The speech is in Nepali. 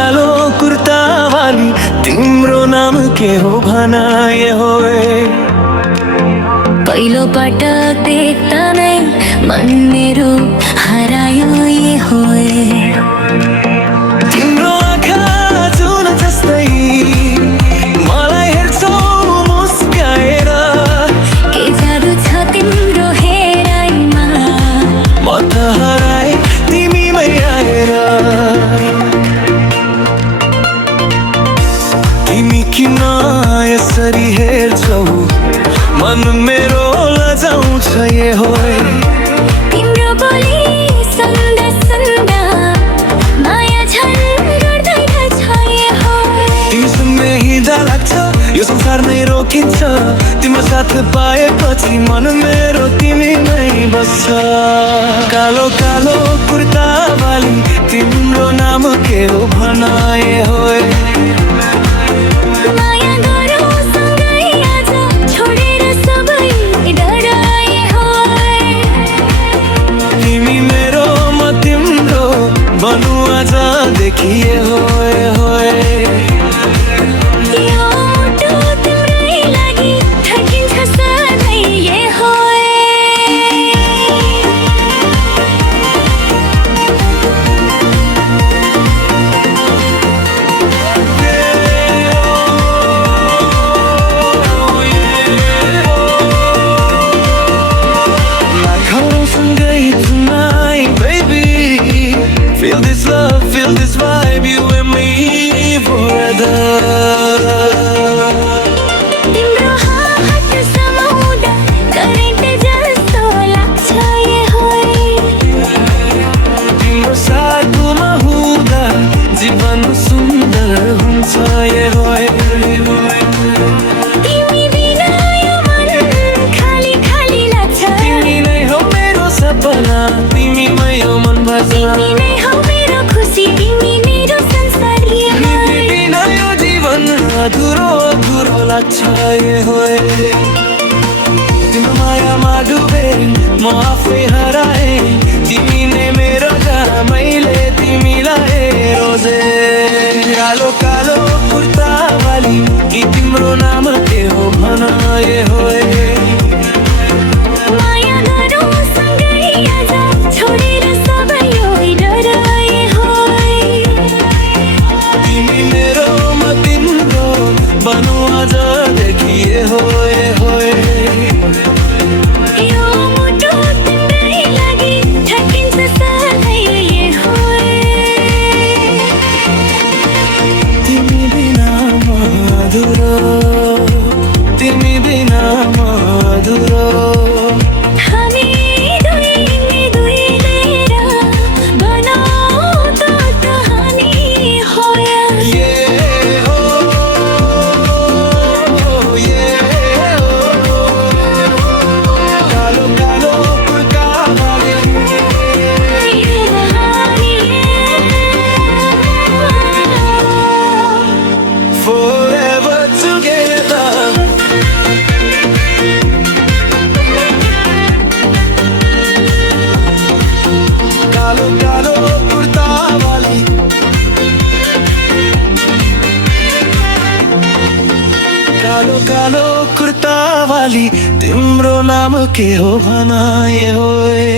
कालो कुर्ता वाली तिम्रो नाम के हो भनाए होए। पहिलो पटक देख्दा नै मन मेरो हरायो ये होए। तिम्रो आँखा जुन जस्तै मलाई हेर्छौ मुस्काएर। के जादु छ तिम्रो हेराइमा, म त हराए तिमीमै आएर। तिमी किन यसरी हेर्छौ मन मेरो लजाउँछ ये होए। तिम्रो बोली सुन्दा सुन्दा माया झन् गर्दैन छ ये होए। तिमीसँगै हिँड्दा लाग्छ यो संसार नै रोकिन्छ। तिम्रो साथ पाएपछि मन मेरो तिमीमै बस्छ। कालो कालो कुर्ता वाली तिम्रो नाम के हो भनाए होए। माया गरौ सँगै आज छोडेर सबै डराए होए। तिमी मेरो म तिम्रो बनु आज देखिए होए होए। यो मुटु तिम्रै लागि धड्किन्छ सधैँ ये होए। Feel this love, feel this vibe, you and me forever. तिम्रो हात समाउँदा करेन्ट जस्तो लाग्छ ये होए। तिम्रो साथमा हुँदा जीवन सुन्दर हुन्छ ये होए। तिमी बिना यो मन खाली खाली लाग्छ। तिमी नै हो मेरो सपना, तिमीमै हो मन बस्छ। तिमी नै हौ मेरो खुसी, तिमी मेरो संसार ये तिमी होए। बिना यो जीवन अधुरो अधुरो लाग्छ ये होए। तिम्रो मायामा डुबे म आफै हराए। तिमी नै मेरो जहाँ मैले तिमीलाई रोजे। कालो कालो कुर्ता वाली कि तिम्रो नाम के हो भनाए होए। माया गरौ सँगै आज छोडेर सबै डराए होए। तिमी मेरो म तिम्रो बनु आज देखिए होए होए। यो मुटु तिम्रै लागि धड्किन्छ सधैँ ये होए। तिमी बिना म अधुरो, तिमी बिना म अधुरो। हामी दुई लिएर बनाऊ त कहानी होया। ये हो ये हो। कालो कालो कुर्ता वाली यो कहानी forever together. कालो कालो कुर्ता वाली कालो कालो कुर्ता वाली तिम्रो नाम के हो भनाए होए।